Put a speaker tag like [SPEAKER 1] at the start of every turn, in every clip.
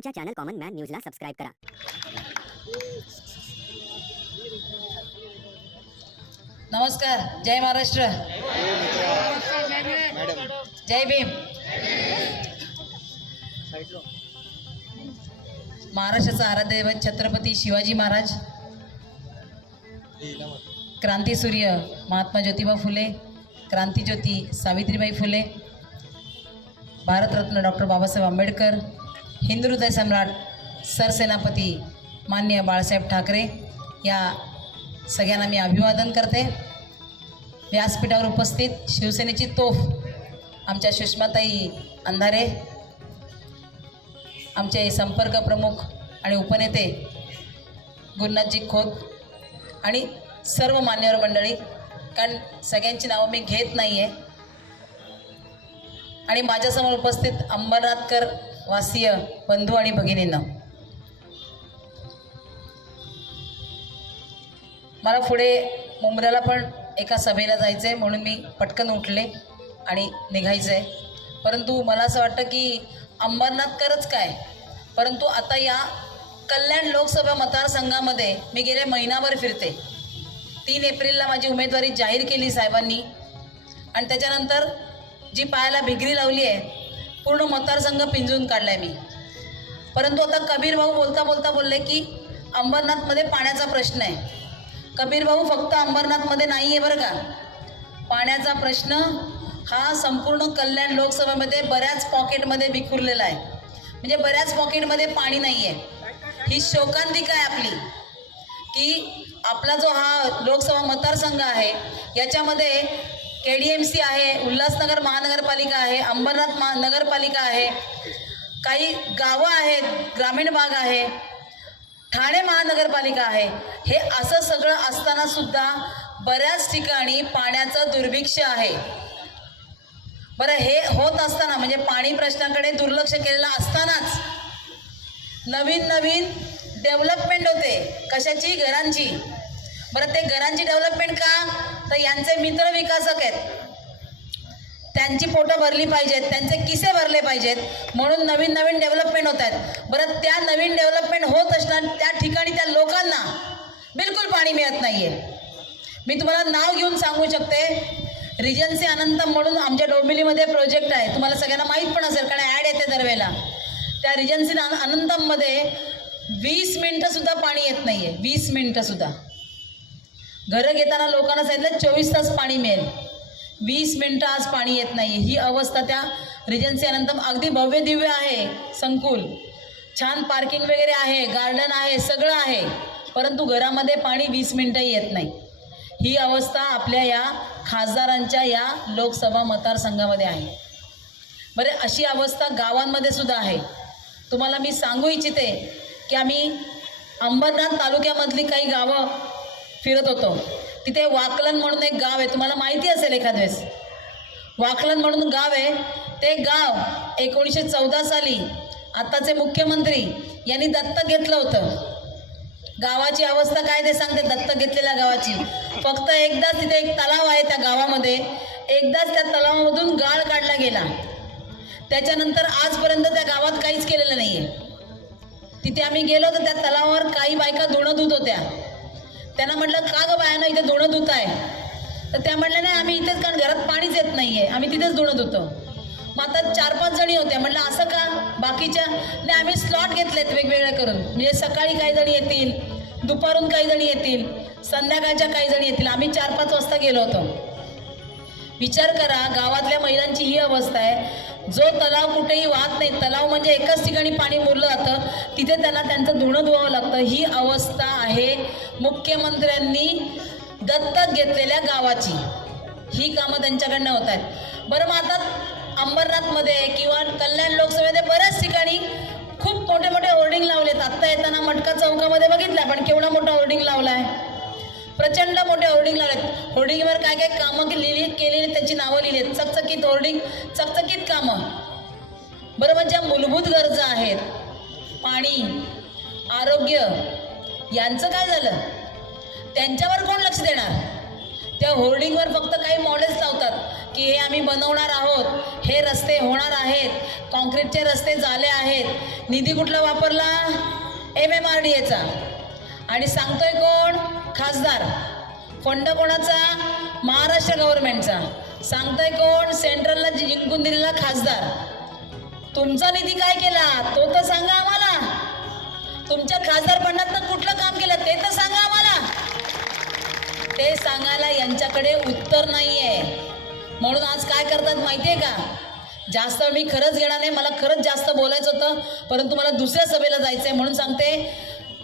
[SPEAKER 1] आमच्या channel common man न्यूजला subscribe करा.
[SPEAKER 2] नमस्कार जय महाराष्ट्र. जय भीम. महाराष्ट्राचा आराध्य छत्रपती शिवाजी महाराज. क्रांती सूर्य महात्मा ज्योतिबा फुले क्रांतीज्योती सावित्रीबाई फुले भारतरत्न डॉक्टर बाबासाहेब आंबेडकर हिंदुहृदय सम्राट सरसेनापती मान्य बाळासाहेब ठाकरे या सगळ्यांना मी अभिवादन करते. व्यासपीठावर उपस्थित शिवसेनेची तोफ आमच्या सुषमाताई अंधारे आमचे संपर्क प्रमुख आणि उपनेते गुरुनाथजी खोत आणि सर्व मान्यवर मंडळी कारण सगळ्यांची नावं मी घेत नाही आहे आणि माझ्यासमोर उपस्थित अंबरनाथकर वासीय बंधू आणि भगिनींना. मला पुढे मुंबऱ्याला पण एका सभेला जायचं आहे म्हणून मी पटकन उठले आणि निघायचं आहे परंतु मला असं वाटतं की अंबरनाथकरच काय? परंतु आता या कल्याण लोकसभा मतदारसंघामध्ये मी गेले महिनाभर फिरते. तीन एप्रिलला माझी उमेदवारी जाहीर केली साहेबांनी. आणि त्याच्यानंतर जी पायाला भिगरी लावली आहे पूर्ण मतदारसंघ पिंजून काढला आहे मी. परंतु आता कबीर भाऊ बोलता बोलता बोलले की अंबरनाथमध्ये पाण्याचा प्रश्न आहे. कबीर भाऊ फक्त अंबरनाथमध्ये नाही आहे बरं का. पाण्याचा प्रश्न हा संपूर्ण कल्याण लोकसभेमध्ये बऱ्याच पॉकेटमध्ये विखुरलेला आहे. म्हणजे बऱ्याच पॉकेटमध्ये पाणी नाही आहे ही शोकांतिका आहे आपली. की आपला जो हा लोकसभा मतदारसंघ आहे याच्यामध्ये के डी एम सी आहे उल्हासनगर महानगरपालिका आहे अंबरनाथ महा नगरपालिका आहे. काही गावं आहेत ग्रामीण भाग आहे. ठाणे महानगरपालिका आहे. हे असं सगळं असताना सुद्धा बऱ्याच ठिकाणी पाण्याचं दुर्भिक्ष आहे. बरं हे होत असताना म्हणजे पाणी प्रश्नाकडे दुर्लक्ष केलेलं असतानाच नवीन नवीन डेव्हलपमेंट होते. कशाची? घरांची. बरं ते घरांची डेव्हलपमेंट का? तर यांचे मित्र विकासक आहेत. त्यांची पोटं भरली पाहिजेत त्यांचे किसे भरले पाहिजेत. म्हणून नवीन नवीन डेव्हलपमेंट होत आहेत. बरं त्या नवीन डेव्हलपमेंट होत असणार त्या ठिकाणी त्या लोकांना बिलकुल पाणी मिळत नाही आहे मी तुम्हाला नाव घेऊन सांगू शकते. रिजन्सी अनंतम म्हणून आमच्या डोंबिवलीमध्ये प्रोजेक्ट आहे. तुम्हाला सगळ्यांना माहीत पण असेल कारण ॲड येते दरवेळेला. त्या रिजन्सी अनंतममध्ये वीस मिनटंसुद्धा पाणी येत नाही आहे वीस मिनटंसुद्धा घरं घेताना लोकांना सांगितलं चोवीस तास पाणी मिळेल. वीस मिनटं आज पाणी येत नाही. ही अवस्था त्या रिजन्सी अनंतम अगदी भव्य दिव्य आहे. संकुल. छान पार्किंग वगैरे आहे गार्डन आहे सगळं आहे. परंतु घरामध्ये पाणी वीस मिनटंही येत नाही. ही अवस्था आपल्या या खासदारांच्या या लोकसभा मतदारसंघामध्ये आहे. बरे अशी अवस्था गावांमध्ये सुद्धा आहे. तुम्हाला मी सांगू इच्छिते की आम्ही अंबरनाथ तालुक्यामधली काही गावं फिरत होतो. तिथे वाकलन म्हणून एक गाव आहे. तुम्हाला माहिती असेल एखाद्या वेळेस. वाकलन म्हणून गाव आहे. ते गाव एकोणीसशे चौदा साली आत्ताचे मुख्यमंत्री यांनी दत्तक घेतलं होतं. गावाची अवस्था काय ते सांगते. दत्तक घेतलेल्या गावाची. फक्त एकदाच तिथे एक तलाव आहे त्या गावामध्ये. एकदाच त्या तलावामधून गाळ काढला गेला. त्याच्यानंतर आजपर्यंत त्या गावात काहीच केलेलं नाही आहे तिथे आम्ही गेलो तर त्या तलावावर काही बायका धुणं धुत होत्या. त्यांना म्हटलं का गं बायानं इथे धुणं धुत आहे? तर त्या म्हणल्या नाही आम्ही इथेच कारण घरात पाणीच येत नाही आहे आम्ही तिथेच धुणं धुतो मग आता चार पाच जणी होत्या. म्हटलं असं का? बाकीच्या नाही आम्ही स्लॉट घेतलेत वेगवेगळ्या करून. म्हणजे सकाळी काही जणी येतील दुपारून काही जणी येतील संध्याकाळच्या काही जणी येतील. आम्ही चार पाच वाजता गेलो होतो. विचार करा गावातल्या महिलांची ही अवस्था आहे. जो तलाव कुठेही वाहत नाही तलाव म्हणजे एकाच ठिकाणी पाणी मुरलं जातं तिथे त्यांना त्यांचं धुणं धुवावं लागतं. ही अवस्था आहे मुख्यमंत्र्यांनी दत्तक घेतलेल्या गावाची. ही कामं त्यांच्याकडनं होत आहेत. बरं मग आता अंबरनाथमध्ये किंवा कल्याण लोकसभेमध्ये बऱ्याच ठिकाणी खूप मोठे मोठे होर्डिंग लावलेत. आत्ता येताना मटका चौकामध्ये बघितलं पण केवढा मोठा होर्डिंग लावला आहे प्रचंड मोठे होर्डिंग लावलेत होर्डिंगवर काय काय कामं लिहिली केलेली त्यांची नावं लिहिली आहेत. चकचकीत होर्डिंग चकचकीत कामं. बरं म्हणजे ज्या मूलभूत गरजा आहेत पाणी आरोग्य यांचं काय झालं? त्यांच्यावर कोण लक्ष देणार? त्या होर्डिंगवर फक्त काही मॉडेल्स लावतात की की हे आम्ही बनवणार आहोत हे रस्ते होणार आहेत कॉन्क्रीटचे रस्ते झाले आहेत. निधी कुठला वापरला? एम एम आर डी एचा आणि सांगतोय कोण? खासदार. फंड कोणाचा? महाराष्ट्र गव्हर्नमेंटचा. सांगताय कोण? सेंट्रलला जिंकून दिलेला खासदार. तुमचा निधी काय केला? तो तर सांगा आम्हाला. तुमच्या खासदारपणात कुठलं काम केलं ते तर सांगा आम्हाला. ते सांगायला यांच्याकडे उत्तर नाही आहे म्हणून आज काय करतात माहिती आहे का? जास्त मी खरंच घेणार नाही. मला खरंच जास्त बोलायचं होतं परंतु मला दुसऱ्या सभेला जायचं आहे म्हणून सांगते.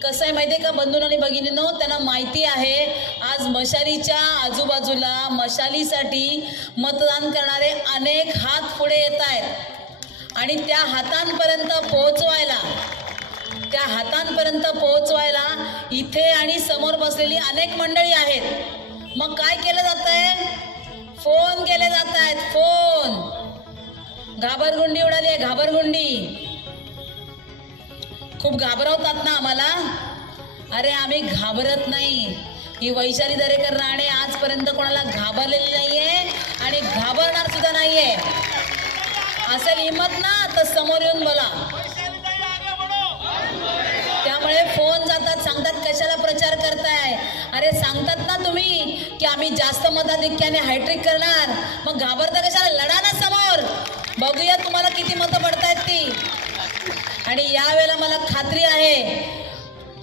[SPEAKER 2] कसं आहे माहिती आहे का बंधून आणि भगिनीनो? त्यांना माहिती आहे आज मशालीच्या आजूबाजूला मशालीसाठी मतदान करणारे अनेक हात पुढे येत आहेत. आणि त्या हातांपर्यंत पोहोचवायला त्या हातांपर्यंत पोहोचवायला इथे आणि समोर बसलेली अनेक मंडळी आहेत. मग काय केलं जात आहे फोन केले जात आहेत फोन. घाबरगुंडी उडाली आहे घाबरगुंडी. खूप घाबरवतात ना आम्हाला? अरे आम्ही घाबरत नाही. ही वैशाली दरेकर राणे आजपर्यंत कोणाला घाबरलेली नाहीये आणि घाबरणार सुद्धा नाहीये. असेल हिंमत ना तर समोर येऊन बोला. त्यामुळे फोन जातात सांगतात कशाला प्रचार करताय? अरे सांगतात ना तुम्ही की आम्ही जास्त मताधिक्याने हायट्रिक करणार. मग घाबरता कशाला? लढा ना समोर. बघूया तुम्हाला किती मतं पडतात. आणि यावेळेला मला खात्री आहे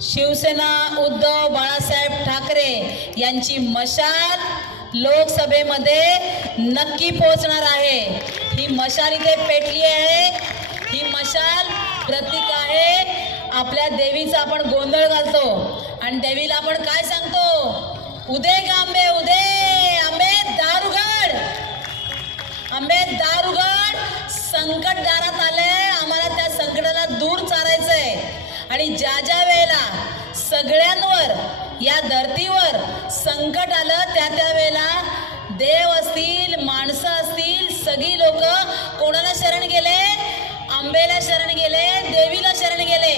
[SPEAKER 2] शिवसेना उद्धव बाळासाहेब ठाकरे यांची मशाल लोकसभेमध्ये नक्की पोहोचणार आहे. ही मशाल इथे पेटली आहे. ही मशाल प्रतीक आहे. आपल्या देवीचा आपण गोंधळ घालतो. आणि देवीला आपण काय सांगतो? उदे गांबे उदय! ज्या ज्या वेळेला सगळ्यांवर या धर्तीवर संकट आलं त्या त्या वेळेला देव असतील माणसं असतील सगळी लोक कोणाला शरण गेले? आंबेला शरण गेले देवीला शरण गेले.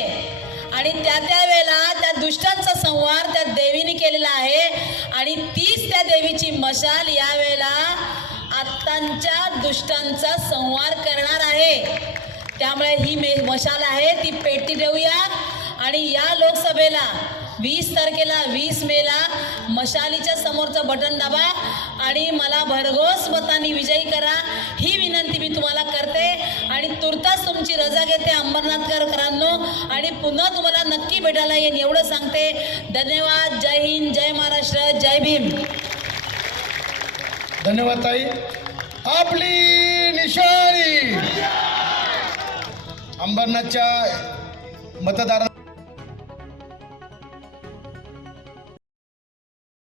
[SPEAKER 2] आणि त्या त्या वेळेला त्या दुष्टांचा संहार त्या देवीने केलेला आहे. आणि तीच त्या देवीची मशाल या वेळेला आत्तांच्या दुष्टांचा संहार करणार आहे. त्यामुळे ही मे मशाल आहे ती पेटी देऊया. आणि या लोकसभेला वीस तारखेला वीस मेला मशालीच्या समोरचं बटन दाबा आणि मला भरघोस मतांनी विजयी करा. ही विनंती मी तुम्हाला करते. आणि तुर्तास तुमची रजा घेते अंबरनाथकरांनो आणि पुन्हा तुम्हाला नक्की भेटायला येईन एवढं सांगते. धन्यवाद. जय हिंद. जय महाराष्ट्र. जय भीम.
[SPEAKER 3] धन्यवाद ताई. आपली निशाणी. अंबरनाथच्या मतदारांना